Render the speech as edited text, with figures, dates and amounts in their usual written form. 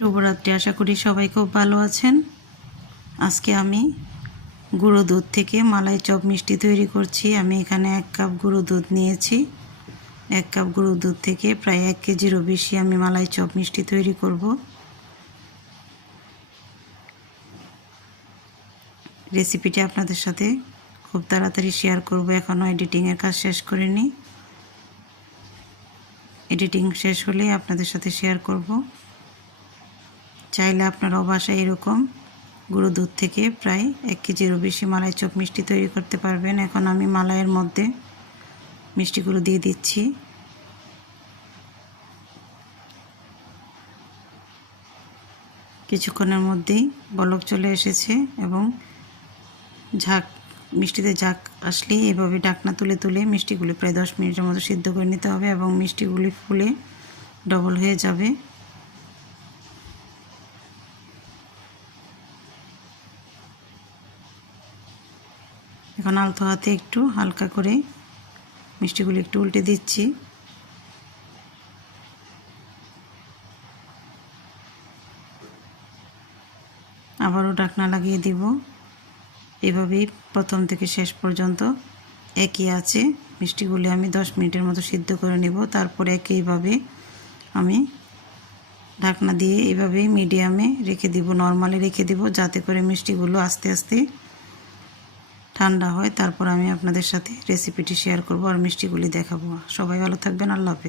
শুভরাত্রি। আশা করি সবাই খুব ভালো আছেন। আজকে আমি গুঁড়ো দুধ থেকে মালাই চপ মিষ্টি তৈরি করছি। আমি এখানে 1 কাপ গুঁড়ো দুধ নিয়েছি। 1 কাপ গুঁড়ো দুধ থেকে প্রায় 1 কেজিরও বেশি আমি মালাই চপ মিষ্টি তৈরি করব। রেসিপিটি আপনাদের সাথে খুব তাড়াতাড়ি শেয়ার করব। এখনও এডিটিংয়ের কাজ শেষ করিনি। এডিটিং শেষ হলে আপনাদের সাথে শেয়ার করব। চাইলে আপনারাও বাসায় এরকম গুঁড়ো দুধ থেকে প্রায় 1 কেজিরও বেশি মালাই চপ মিষ্টি তৈরি করতে পারবেন। এখন আমি মালাইয়ের মধ্যে মিষ্টিগুলো দিয়ে দিচ্ছি। কিছুক্ষণের মধ্যেই বলক চলে এসেছে এবং মিষ্টিতে ঝাঁক আসলেই এভাবে ঢাকনা তুলে তুলে মিষ্টিগুলি প্রায় 10 মিনিটের মতো সিদ্ধ করে নিতে হবে এবং মিষ্টিগুলি ফুলে ডবল হয়ে যাবে। এখন আলতো হাতে একটু হালকা করে মিষ্টিগুলো একটু উল্টে দিচ্ছি। আবারও ঢাকনা লাগিয়ে দিব। এভাবেই প্রথম থেকে শেষ পর্যন্ত একই আছে মিষ্টিগুলি আমি 10 মিনিটের মতো সিদ্ধ করে নেব। তারপর একইভাবে আমি ঢাকনা দিয়ে এভাবেই মিডিয়ামে রেখে দিব, নরমালি রেখে দিব, যাতে করে মিষ্টিগুলো আস্তে আস্তে ঠান্ডা হয়। তারপর আমি আপনাদের সাথে রেসিপিটি শেয়ার করব আর মিষ্টিগুলি দেখাবো। সবাই ভালো থাকবেন। আল্লাহ হাফেজ।